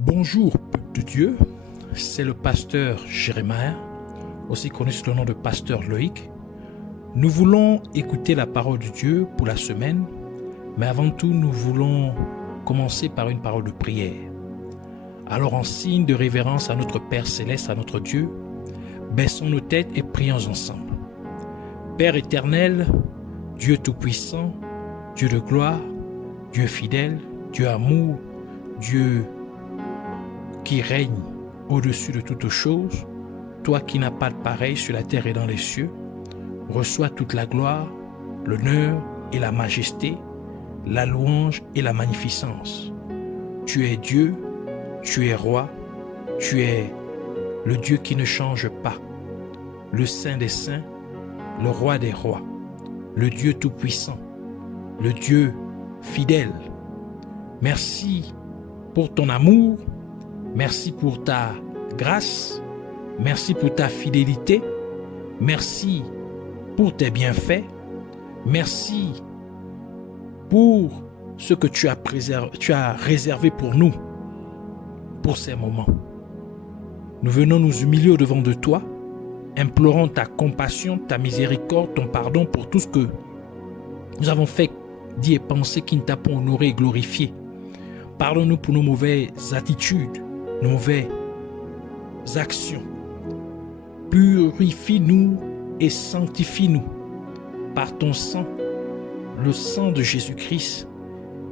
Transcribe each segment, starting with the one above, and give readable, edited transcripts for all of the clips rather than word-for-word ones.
Bonjour peuple de Dieu, c'est le pasteur Jérémie, aussi connu sous le nom de pasteur Loïc. Nous voulons écouter la parole de Dieu pour la semaine, mais avant tout nous voulons commencer par une parole de prière. Alors en signe de révérence à notre Père Céleste, à notre Dieu, baissons nos têtes et prions ensemble. Père éternel, Dieu tout-puissant, Dieu de gloire, Dieu fidèle, Dieu amour, Dieu qui règne au-dessus de toutes choses, toi qui n'as pas de pareil sur la terre et dans les cieux, reçois toute la gloire, l'honneur et la majesté, la louange et la magnificence. Tu es Dieu, tu es roi, tu es le Dieu qui ne change pas, le Saint des saints, le roi des rois, le Dieu tout-puissant, le Dieu fidèle. Merci pour ton amour, merci pour ta grâce, merci pour ta fidélité, merci pour tes bienfaits, merci pour ce que tu as réservé pour nous, pour ces moments. Nous venons nous humilier au-devant de toi, implorant ta compassion, ta miséricorde, ton pardon pour tout ce que nous avons fait, dit et pensé qui ne t'a pas honoré et glorifié. Pardonne-nous pour nos mauvaises attitudes, nos mauvaises actions. Purifie-nous et sanctifie-nous par ton sang, le sang de Jésus-Christ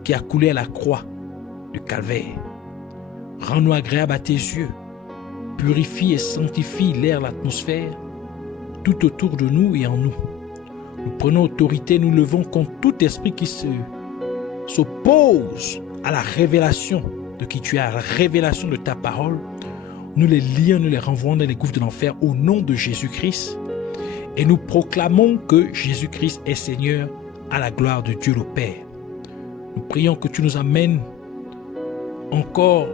qui a coulé à la croix du Calvaire. Rends-nous agréables à tes yeux. Purifie et sanctifie l'air, l'atmosphère, tout autour de nous et en nous. Nous prenons autorité, nous levons contre tout esprit qui s'oppose à la révélation de qui tu es, à la révélation de ta parole. Nous les lions, nous les renvoyons dans les gouffres de l'enfer au nom de Jésus-Christ. Et nous proclamons que Jésus-Christ est Seigneur à la gloire de Dieu le Père. Nous prions que tu nous amènes encore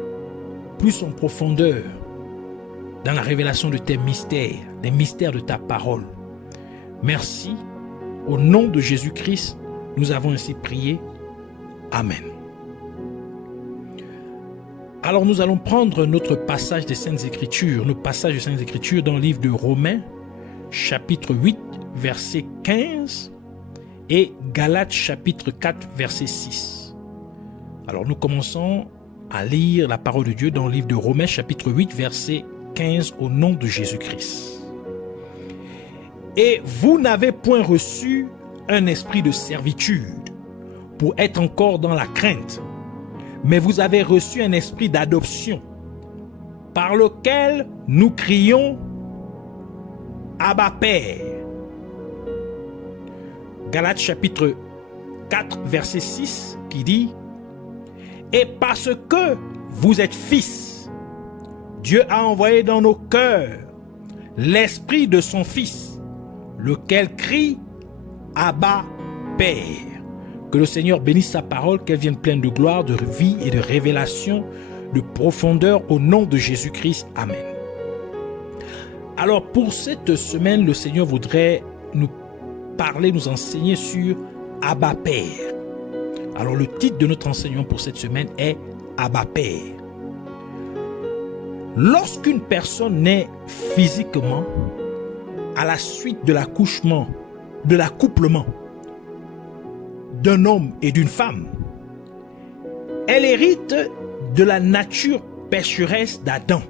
plus en profondeur dans la révélation de tes mystères, des mystères de ta parole. Merci. Au nom de Jésus-Christ, nous avons ainsi prié. Amen. Alors nous allons prendre notre passage des Saintes Écritures, notre passage des Saintes Écritures dans le livre de Romains, chapitre 8, verset 15 et Galates, chapitre 4, verset 6. Alors nous commençons à lire la parole de Dieu dans le livre de Romains, chapitre 8, verset 15, au nom de Jésus-Christ. Et vous n'avez point reçu un esprit de servitude pour être encore dans la crainte, mais vous avez reçu un esprit d'adoption par lequel nous crions Abba Père. Galates chapitre 4 verset 6 qui dit: et parce que vous êtes fils, Dieu a envoyé dans nos cœurs l'esprit de son Fils, lequel crie Abba Père. Que le Seigneur bénisse sa parole, qu'elle vienne pleine de gloire, de vie et de révélation, de profondeur au nom de Jésus-Christ. Amen. Alors pour cette semaine, le Seigneur voudrait nous parler, nous enseigner sur Abba Père. Alors le titre de notre enseignement pour cette semaine est Abba Père. Lorsqu'une personne naît physiquement à la suite de l'accouchement, de l'accouplement d'un homme et d'une femme, elle hérite de la nature pécheresse d'Adam,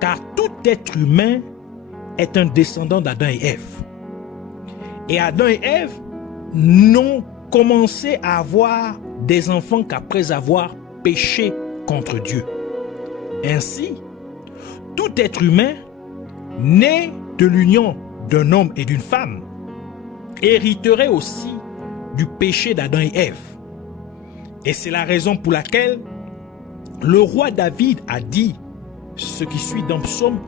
car tout être humain est un descendant d'Adam et Ève. Et Adam et Ève n'ont commencé à avoir des enfants qu'après avoir péché contre Dieu. Ainsi, tout être humain né de l'union d'un homme et d'une femme hériterait aussi du péché d'Adam et Ève. Et c'est la raison pour laquelle le roi David a dit ce qui suit dans Psaume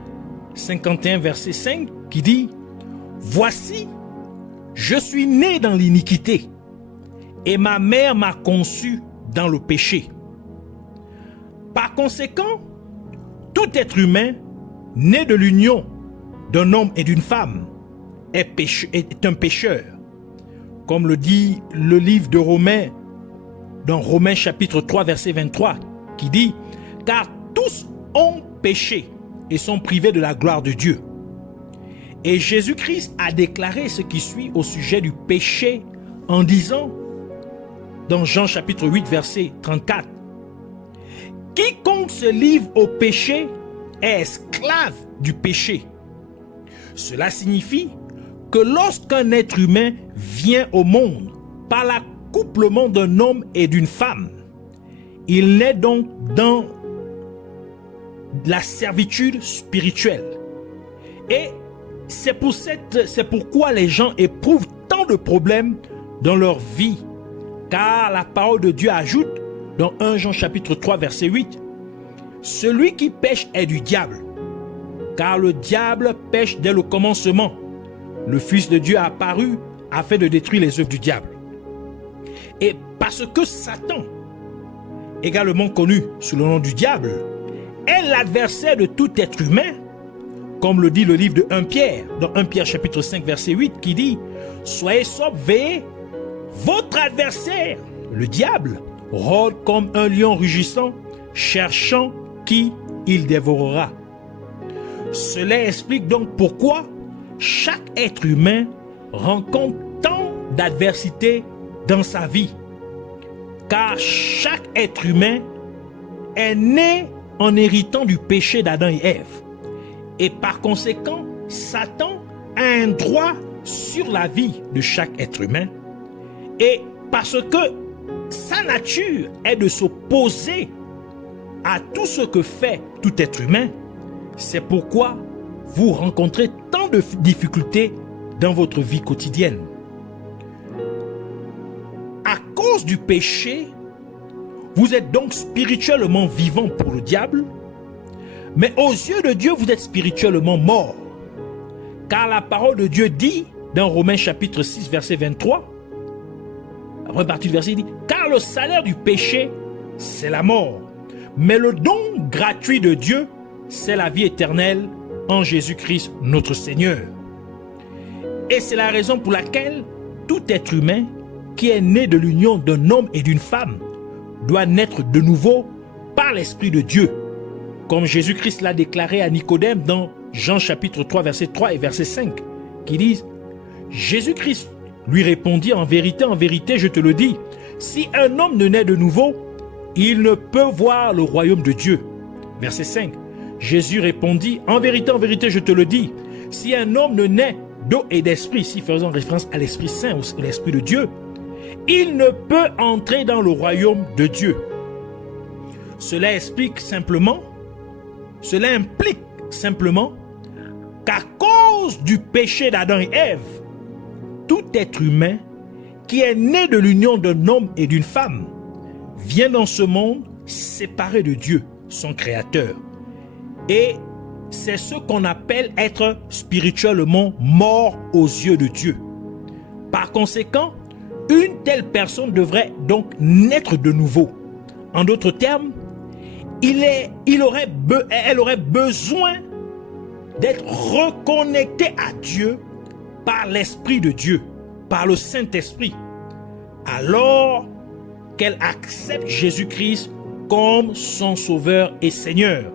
51 verset 5 qui dit: voici, je suis né dans l'iniquité et ma mère m'a conçu dans le péché. Par conséquent, tout être humain né de l'union d'un homme et d'une femme est un pécheur. Comme le dit le livre de Romains, dans Romains chapitre 3 verset 23, qui dit: car tous ont péché et sont privés de la gloire de Dieu. Et Jésus-Christ a déclaré ce qui suit au sujet du péché en disant, dans Jean chapitre 8, verset 34, « Quiconque se livre au péché est esclave du péché. » Cela signifie que lorsqu'un être humain vient au monde par l'accouplement d'un homme et d'une femme, il naît donc dans la servitude spirituelle. Et c'est pourquoi les gens éprouvent tant de problèmes dans leur vie. Car la parole de Dieu ajoute dans 1 Jean chapitre 3 verset 8, « Celui qui pêche est du diable, car le diable pêche dès le commencement. Le Fils de Dieu est apparu afin de détruire les œuvres du diable. » Et parce que Satan, également connu sous le nom du diable, est l'adversaire de tout être humain, comme le dit le livre de 1 Pierre, dans 1 Pierre chapitre 5 verset 8, qui dit « Soyez sobres, veillez, votre adversaire, le diable, rôde comme un lion rugissant, cherchant qui il dévorera. » Cela explique donc pourquoi chaque être humain rencontre tant d'adversités dans sa vie. Car chaque être humain est né en héritant du péché d'Adam et Ève. Et par conséquent, Satan a un droit sur la vie de chaque être humain. Et parce que sa nature est de s'opposer à tout ce que fait tout être humain, c'est pourquoi vous rencontrez tant de difficultés dans votre vie quotidienne. À cause du péché, vous êtes donc spirituellement vivant pour le diable, mais aux yeux de Dieu, vous êtes spirituellement mort. Car la parole de Dieu dit, dans Romains chapitre 6, verset 23, la première partie du verset dit, « Car le salaire du péché, c'est la mort, mais le don gratuit de Dieu, c'est la vie éternelle en Jésus-Christ notre Seigneur. » Et c'est la raison pour laquelle tout être humain qui est né de l'union d'un homme et d'une femme doit naître de nouveau par l'Esprit de Dieu, comme Jésus-Christ l'a déclaré à Nicodème dans Jean chapitre 3 verset 3 et verset 5, qui disent « Jésus-Christ lui répondit, en vérité, je te le dis, si un homme ne naît de nouveau, il ne peut voir le royaume de Dieu. » Verset 5, Jésus répondit, en vérité, je te le dis, si un homme ne naît d'eau et d'esprit, ici faisant référence à l'Esprit Saint, à l'Esprit de Dieu, il ne peut entrer dans le royaume de Dieu. Cela implique simplement qu'à cause du péché d'Adam et Ève, tout être humain qui est né de l'union d'un homme et d'une femme vient dans ce monde séparé de Dieu, son Créateur. Et c'est ce qu'on appelle être spirituellement mort aux yeux de Dieu. Par conséquent, une telle personne devrait donc naître de nouveau. En d'autres termes, elle aurait besoin d'être reconnectée à Dieu par l'Esprit de Dieu, par le Saint-Esprit, alors qu'elle accepte Jésus-Christ comme son Sauveur et Seigneur,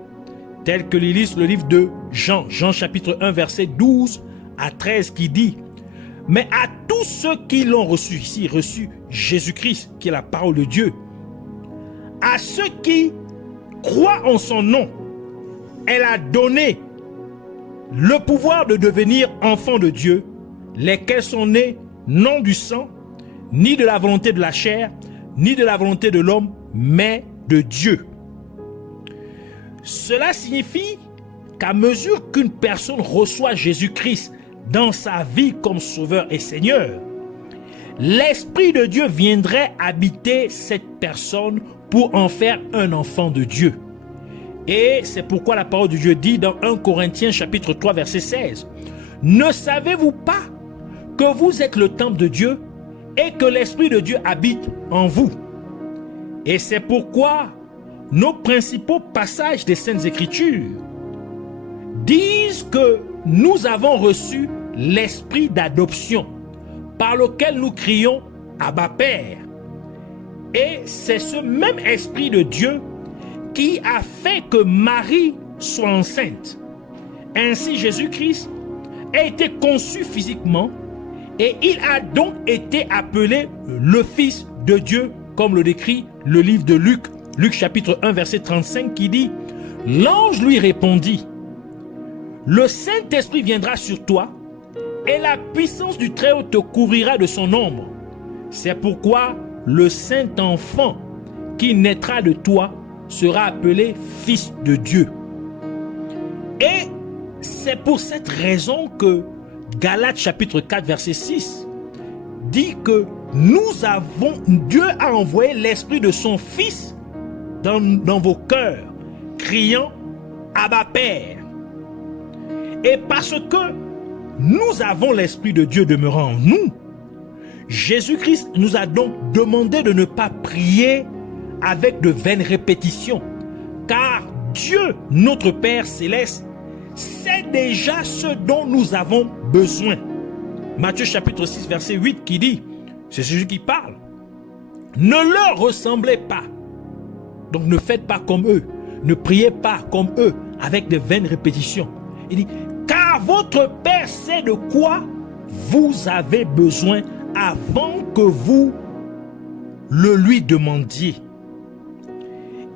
tel que l'illustre le livre de Jean chapitre 1 verset 12 à 13 qui dit « Mais à tous ceux qui l'ont reçu ici, reçu Jésus-Christ qui est la parole de Dieu, à ceux qui croient en son nom, elle a donné le pouvoir de devenir enfants de Dieu, lesquels sont nés non du sang, ni de la volonté de la chair, ni de la volonté de l'homme, mais de Dieu. » Cela signifie qu'à mesure qu'une personne reçoit Jésus-Christ dans sa vie comme Sauveur et Seigneur, l'Esprit de Dieu viendrait habiter cette personne pour en faire un enfant de Dieu. Et c'est pourquoi la parole de Dieu dit dans 1 Corinthiens chapitre 3 verset 16, « Ne savez-vous pas que vous êtes le temple de Dieu et que l'Esprit de Dieu habite en vous? » Et c'est pourquoi nos principaux passages des Saintes Écritures disent que nous avons reçu l'esprit d'adoption par lequel nous crions « Abba Père ». Et c'est ce même Esprit de Dieu qui a fait que Marie soit enceinte. Ainsi, Jésus-Christ a été conçu physiquement et il a donc été appelé le Fils de Dieu, comme le décrit le livre de Luc, Luc chapitre 1, verset 35, qui dit « L'ange lui répondit, le Saint-Esprit viendra sur toi et la puissance du Très-Haut te couvrira de son ombre. C'est pourquoi le Saint-Enfant qui naîtra de toi sera appelé Fils de Dieu. » Et c'est pour cette raison que Galates chapitre 4 verset 6 dit que Dieu a envoyé l'Esprit de son Fils dans vos cœurs, criant Abba Père. Et parce que nous avons l'Esprit de Dieu demeurant en nous, Jésus-Christ nous a donc demandé de ne pas prier avec de vaines répétitions, car Dieu, notre Père céleste, sait déjà ce dont nous avons besoin. Matthieu chapitre 6 verset 8 qui dit, c'est Jésus qui parle, ne leur ressemblez pas. Donc ne faites pas comme eux, ne priez pas comme eux avec de vaines répétitions. Il dit, car votre Père sait de quoi vous avez besoin avant que vous le lui demandiez.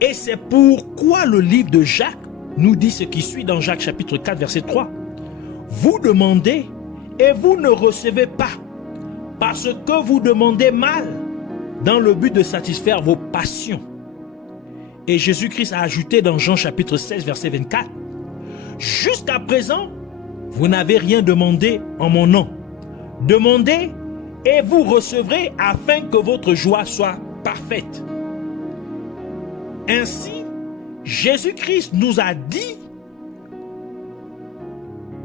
Et c'est pourquoi le livre de Jacques nous dit ce qui suit dans Jacques chapitre 4 verset 3. Vous demandez et vous ne recevez pas parce que vous demandez mal dans le but de satisfaire vos passions. Et Jésus-Christ a ajouté dans Jean chapitre 16 verset 24. Jusqu'à présent, vous n'avez rien demandé en mon nom. Demandez et vous recevrez afin que votre joie soit parfaite. Ainsi, Jésus-Christ nous a dit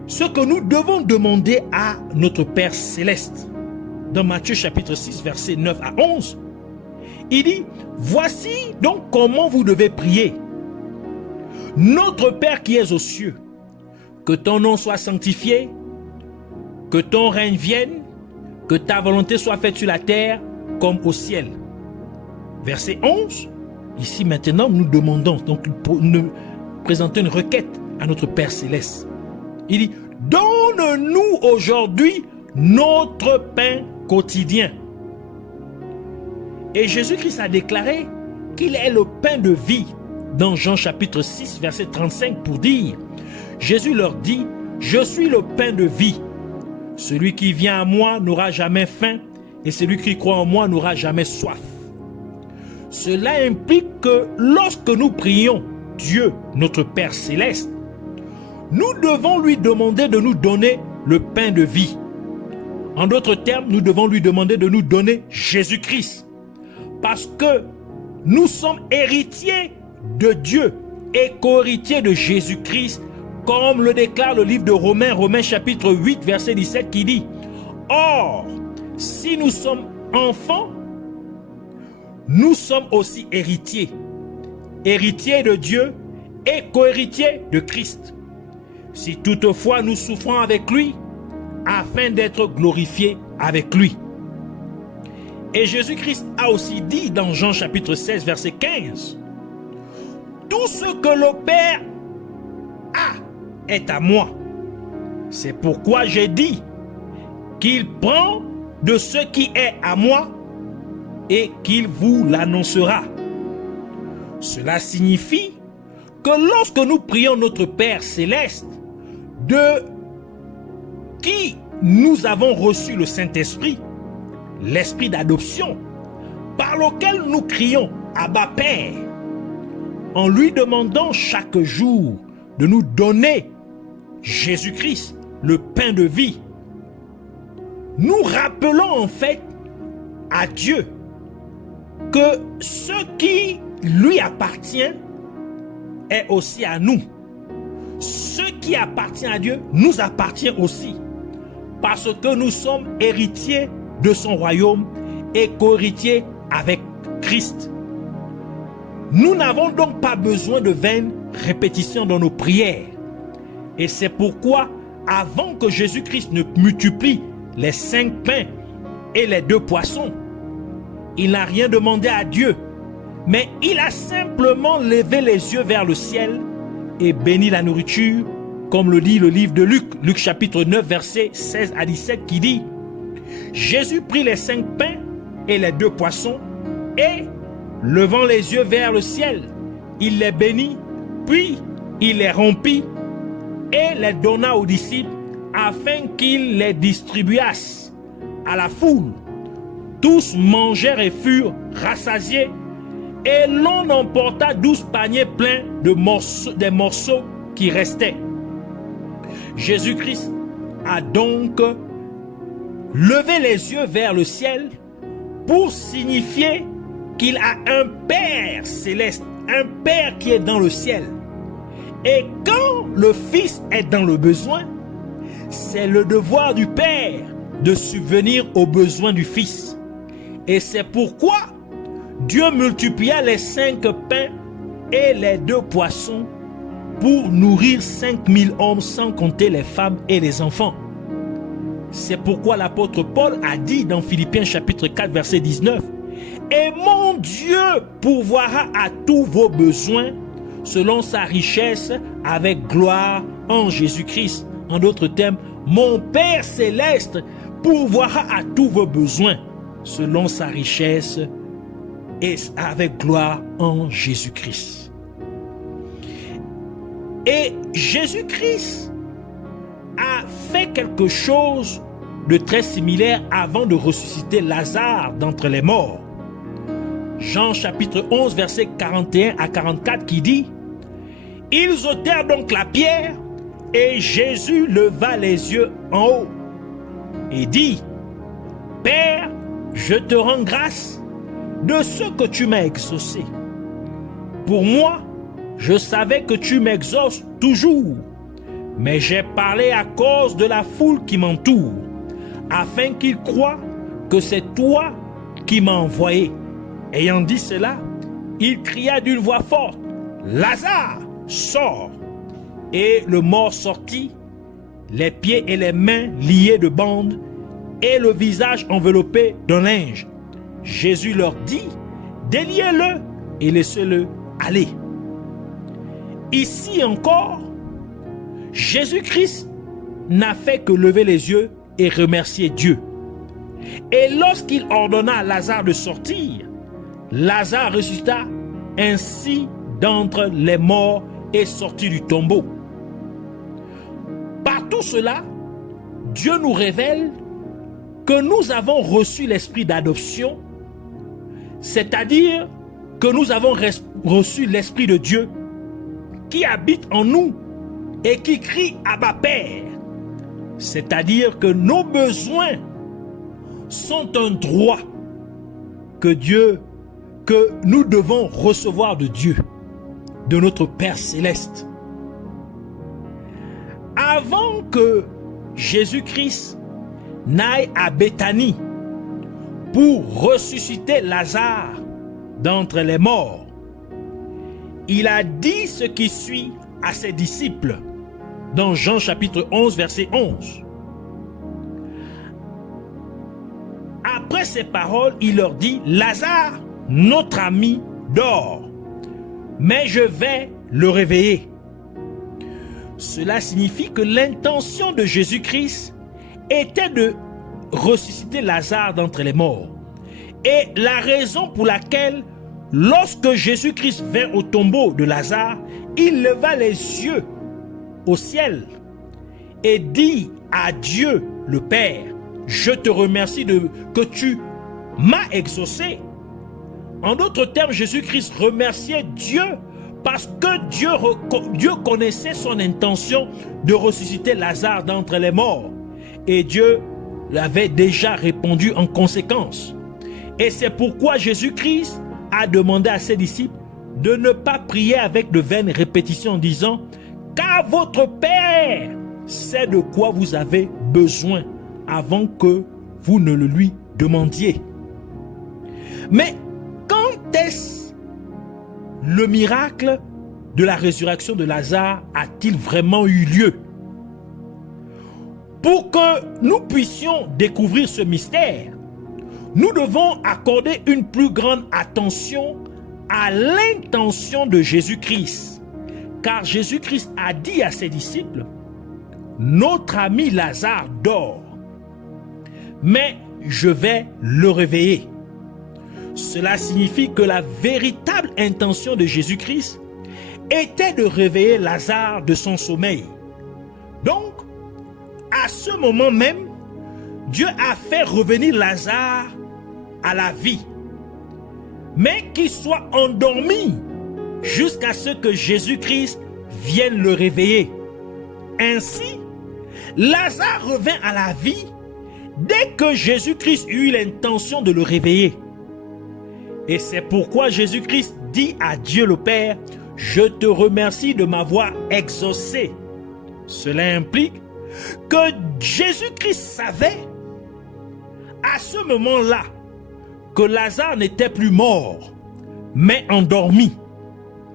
ce que nous devons demander à notre Père céleste. Dans Matthieu chapitre 6, versets 9 à 11, il dit, voici donc comment vous devez prier. Notre Père qui es aux cieux, que ton nom soit sanctifié, que ton règne vienne, que ta volonté soit faite sur la terre comme au ciel. Verset 11, ici maintenant nous demandons, donc nous présentons une requête à notre Père céleste. Il dit, donne-nous aujourd'hui notre pain quotidien. Et Jésus-Christ a déclaré qu'il est le pain de vie dans Jean chapitre 6 verset 35 pour dire, Jésus leur dit, je suis le pain de vie. Celui qui vient à moi n'aura jamais faim et celui qui croit en moi n'aura jamais soif. Cela implique que lorsque nous prions Dieu, notre Père céleste, nous devons lui demander de nous donner le pain de vie. En d'autres termes, nous devons lui demander de nous donner Jésus-Christ. Parce que nous sommes héritiers de Dieu et co-héritiers de Jésus-Christ, comme le déclare le livre de Romains, Romains chapitre 8, verset 17 qui dit, or, si nous sommes enfants, nous sommes aussi héritiers. Héritiers de Dieu et co-héritiers de Christ. Si toutefois nous souffrons avec lui, afin d'être glorifiés avec lui. Et Jésus-Christ a aussi dit dans Jean chapitre 16, verset 15, tout ce que le Père a est à moi. C'est pourquoi j'ai dit qu'il prend de ce qui est à moi et qu'il vous l'annoncera. Cela signifie que lorsque nous prions notre Père céleste, de qui nous avons reçu le Saint-Esprit, l'Esprit d'adoption, par lequel nous crions Abba Père, en lui demandant chaque jour de nous donner Jésus-Christ, le pain de vie, nous rappelons en fait à Dieu que ce qui lui appartient est aussi à nous. Ce qui appartient à Dieu nous appartient aussi, parce que nous sommes héritiers de son royaume et co-héritiers avec Christ. Nous n'avons donc pas besoin de vaines répétitions dans nos prières. Et c'est pourquoi, avant que Jésus-Christ ne multiplie les 5 pains et les 2 poissons, il n'a rien demandé à Dieu, mais il a simplement levé les yeux vers le ciel et béni la nourriture, comme le dit le livre de Luc, Luc chapitre 9, versets 16 à 17, qui dit: Jésus prit les 5 pains et les 2 poissons, et, levant les yeux vers le ciel, il les bénit, puis il les rompit et les donna aux disciples, afin qu'ils les distribuassent à la foule. Tous mangèrent et furent rassasiés, et l'on emporta 12 paniers pleins des morceaux qui restaient. Jésus-Christ a donc levé les yeux vers le ciel pour signifier qu'il a un Père céleste, un Père qui est dans le ciel. Et quand le Fils est dans le besoin, c'est le devoir du Père de subvenir aux besoins du Fils. Et c'est pourquoi Dieu multiplia les 5 pains et les 2 poissons pour nourrir 5000 hommes, sans compter les femmes et les enfants. C'est pourquoi l'apôtre Paul a dit dans Philippiens chapitre 4 verset 19: Et mon Dieu pourvoira à tous vos besoins selon sa richesse avec gloire en Jésus-Christ. En d'autres termes, mon Père céleste pourvoira à tous vos besoins selon sa richesse et avec gloire en Jésus-Christ. Et Jésus-Christ a fait quelque chose de très similaire avant de ressusciter Lazare d'entre les morts. Jean chapitre 11 verset 41 à 44 qui dit: Ils ôtèrent donc la pierre, et Jésus leva les yeux en haut et dit: Père, je te rends grâce de ce que tu m'as exaucé. Pour moi, je savais que tu m'exauces toujours, mais j'ai parlé à cause de la foule qui m'entoure, afin qu'ils croient que c'est toi qui m'as envoyé. Ayant dit cela, il cria d'une voix forte: Lazare, sors! Et le mort sortit, les pieds et les mains liés de bandes, et le visage enveloppé d'un linge. Jésus leur dit: Déliez-le et laissez-le aller. Ici encore, Jésus-Christ n'a fait que lever les yeux et remercier Dieu. Et lorsqu'il ordonna à Lazare de sortir, Lazare ressuscita ainsi d'entre les morts et sortit du tombeau. Par tout cela, Dieu nous révèle que nous avons reçu l'esprit d'adoption, c'est-à-dire que nous avons reçu l'esprit de Dieu qui habite en nous et qui crie Abba Père. C'est-à-dire que nos besoins sont un droit que nous devons recevoir de Dieu, de notre Père céleste. Avant que Jésus-Christ n'aille à Béthanie pour ressusciter Lazare d'entre les morts, il a dit ce qui suit à ses disciples dans Jean chapitre 11 verset 11. Après ces paroles, il leur dit: Lazare, notre ami, dort, mais je vais le réveiller. Cela signifie que l'intention de Jésus-Christ était de ressusciter Lazare d'entre les morts. Et la raison pour laquelle, lorsque Jésus-Christ vint au tombeau de Lazare, il leva les yeux au ciel et dit à Dieu le Père: Je te remercie que tu m'as exaucé. En d'autres termes, Jésus-Christ remerciait Dieu parce que Dieu connaissait son intention de ressusciter Lazare d'entre les morts. Et Dieu l'avait déjà répondu en conséquence. Et c'est pourquoi Jésus-Christ a demandé à ses disciples de ne pas prier avec de vaines répétitions en disant: Car votre Père sait de quoi vous avez besoin avant que vous ne le lui demandiez. Mais quand est-ce le miracle de la résurrection de Lazare a-t-il vraiment eu lieu? Pour que nous puissions découvrir ce mystère, nous devons accorder une plus grande attention à l'intention de Jésus-Christ. Car Jésus-Christ a dit à ses disciples, notre ami Lazare dort, mais je vais le réveiller. Cela signifie que la véritable intention de Jésus-Christ était de réveiller Lazare de son sommeil. Donc, à ce moment même, Dieu a fait revenir Lazare à la vie, mais qu'il soit endormi jusqu'à ce que Jésus-Christ vienne le réveiller. Ainsi, Lazare revint à la vie dès que Jésus-Christ eut l'intention de le réveiller. Et c'est pourquoi Jésus-Christ dit à Dieu le Père, « Je te remercie de m'avoir exaucé. » Cela implique que Jésus-Christ savait à ce moment-là que Lazare n'était plus mort, mais endormi.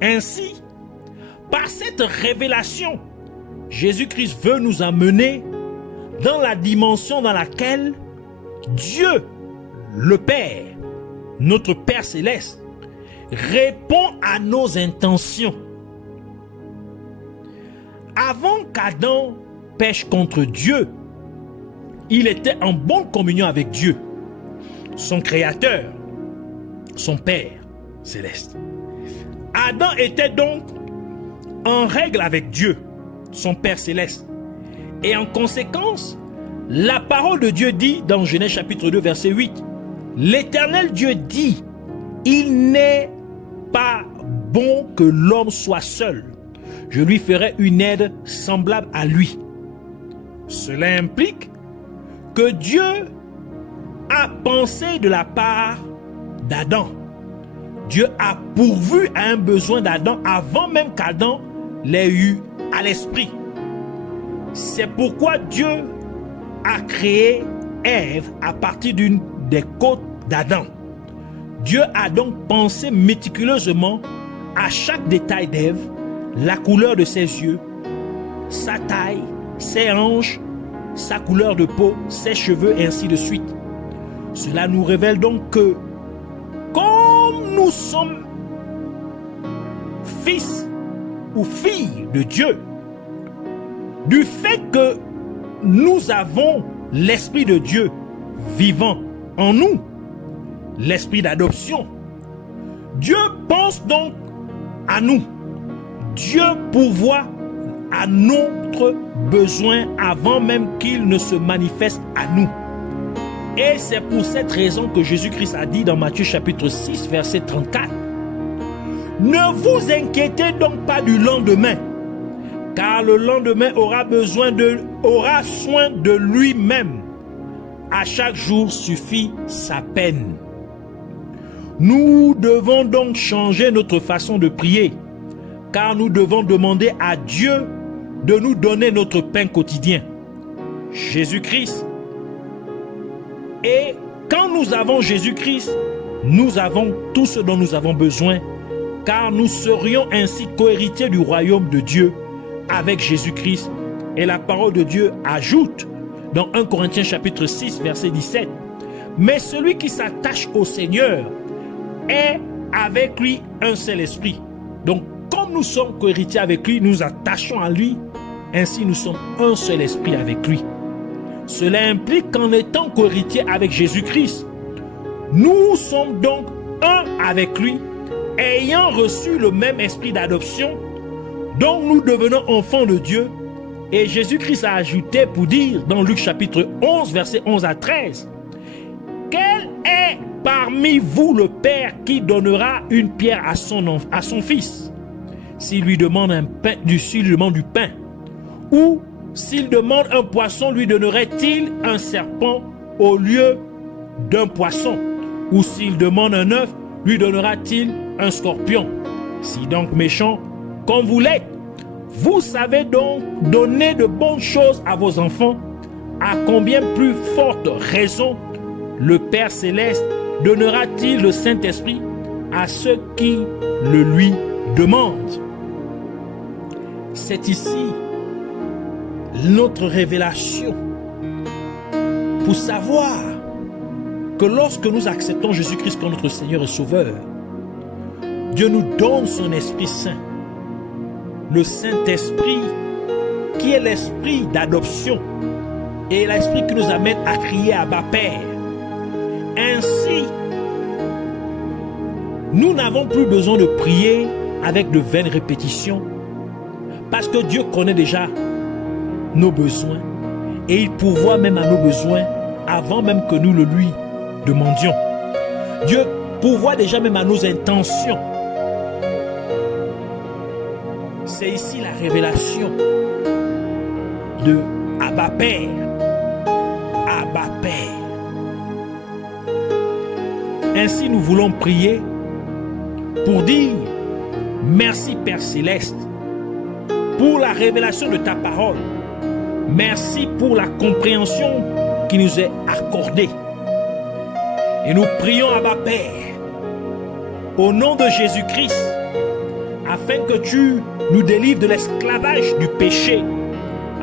Ainsi, par cette révélation, Jésus-Christ veut nous amener dans la dimension dans laquelle Dieu, le Père, notre Père Céleste, répond à nos intentions. Avant qu'Adam pêche contre Dieu, il était en bonne communion avec Dieu, son Créateur, son Père Céleste. Adam était donc en règle avec Dieu, son Père Céleste. Et en conséquence, la parole de Dieu dit dans Genèse chapitre 2 verset 8, « L'Éternel Dieu dit, il n'est pas bon que l'homme soit seul. Je lui ferai une aide semblable à lui. » Cela implique que Dieu a pensé de la part d'Adam. Dieu a pourvu à un besoin d'Adam avant même qu'Adam l'ait eu à l'esprit. C'est pourquoi Dieu a créé Ève à partir d'une des côtes d'Adam. Dieu a donc pensé méticuleusement à chaque détail d'Ève, la couleur de ses yeux, sa taille, ses hanches, sa couleur de peau, ses cheveux et ainsi de suite. Cela nous révèle donc que comme nous sommes fils ou filles de Dieu, du fait que nous avons l'Esprit de Dieu vivant en nous, l'esprit d'adoption, Dieu pense donc à nous. Dieu pourvoit à notre besoin avant même qu'il ne se manifeste à nous. Et c'est pour cette raison que Jésus-Christ a dit dans Matthieu chapitre 6 verset 34, « Ne vous inquiétez donc pas du lendemain, car le lendemain aura soin de lui-même. À chaque jour suffit sa peine. » Nous devons donc changer notre façon de prier, car nous devons demander à Dieu de nous donner notre pain quotidien, Jésus-Christ. Et quand nous avons Jésus-Christ, nous avons tout ce dont nous avons besoin, car nous serions ainsi co-héritiers du royaume de Dieu avec Jésus-Christ. Et la parole de Dieu ajoute dans 1 Corinthiens chapitre 6 verset 17, « Mais celui qui s'attache au Seigneur est avec lui un seul esprit. » Donc, comme nous sommes co-héritiers avec lui, nous attachons à lui, ainsi nous sommes un seul esprit avec lui. Cela implique qu'en étant co-héritiers avec Jésus-Christ, nous sommes donc un avec lui, ayant reçu le même esprit d'adoption, donc nous devenons enfants de Dieu. Et Jésus-Christ a ajouté pour dire dans Luc chapitre 11 verset 11 à 13, « Quel est parmi vous le père qui donnera une pierre à son fils s'il lui demande du pain? Ou s'il demande un poisson, lui donnerait-il un serpent au lieu d'un poisson? Ou s'il demande un œuf, lui donnera-t-il un scorpion? Si donc méchant, comme vous l'êtes, vous savez donc donner de bonnes choses à vos enfants, à combien plus forte raison le Père Céleste donnera-t-il le Saint-Esprit à ceux qui le lui demandent? » C'est ici notre révélation pour savoir que lorsque nous acceptons Jésus-Christ comme notre Seigneur et Sauveur, Dieu nous donne son Esprit Saint. Le Saint-Esprit qui est l'esprit d'adoption et l'esprit qui nous amène à crier Abba Père. Ainsi, nous n'avons plus besoin de prier avec de vaines répétitions parce que Dieu connaît déjà nos besoins et il pourvoit même à nos besoins avant même que nous le lui demandions. Dieu pourvoit déjà même à nos intentions. C'est ici la révélation de Abba Père. Abba Père. Ainsi nous voulons prier pour dire merci Père Céleste pour la révélation de ta parole. Merci pour la compréhension qui nous est accordée. Et nous prions Abba Père au nom de Jésus-Christ afin que tu nous délivres de l'esclavage du péché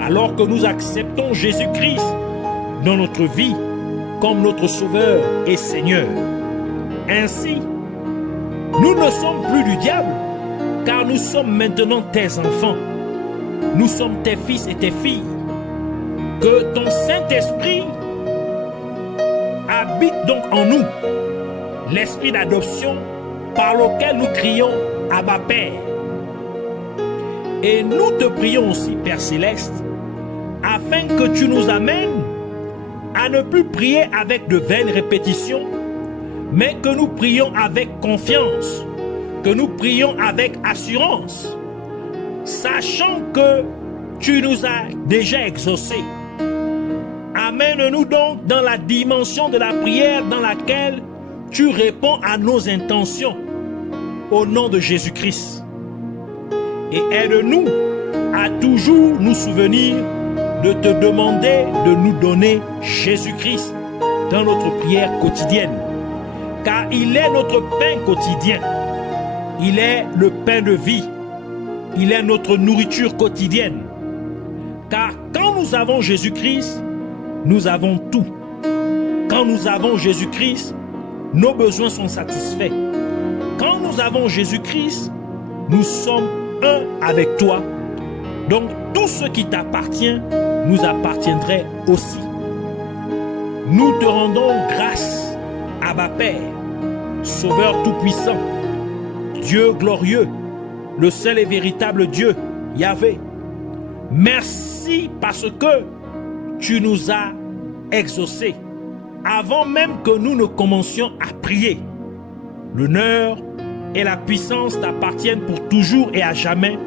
alors que nous acceptons Jésus-Christ dans notre vie comme notre Sauveur et Seigneur. Ainsi, nous ne sommes plus du diable, car nous sommes maintenant tes enfants. Nous sommes tes fils et tes filles. Que ton Saint-Esprit habite donc en nous, l'esprit d'adoption par lequel nous crions Abba Père. Et nous te prions aussi, Père Céleste, afin que tu nous amènes à ne plus prier avec de vaines répétitions, mais que nous prions avec confiance, que nous prions avec assurance, sachant que tu nous as déjà exaucés. Amène-nous donc dans la dimension de la prière dans laquelle tu réponds à nos intentions au nom de Jésus-Christ. Et aide-nous à toujours nous souvenir de te demander de nous donner Jésus-Christ dans notre prière quotidienne. Car il est notre pain quotidien. Il est le pain de vie. Il est notre nourriture quotidienne. Car quand nous avons Jésus-Christ, nous avons tout. Quand nous avons Jésus-Christ, nos besoins sont satisfaits. Quand nous avons Jésus-Christ, nous sommes un avec toi. Donc tout ce qui t'appartient nous appartiendrait aussi. Nous te rendons grâce, Abba Père, Sauveur tout-puissant, Dieu glorieux, le seul et véritable Dieu, Yahvé. Merci parce que tu nous as exaucés avant même que nous ne commencions à prier. L'honneur et la puissance t'appartiennent pour toujours et à jamais.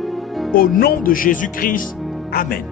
Au nom de Jésus-Christ. Amen.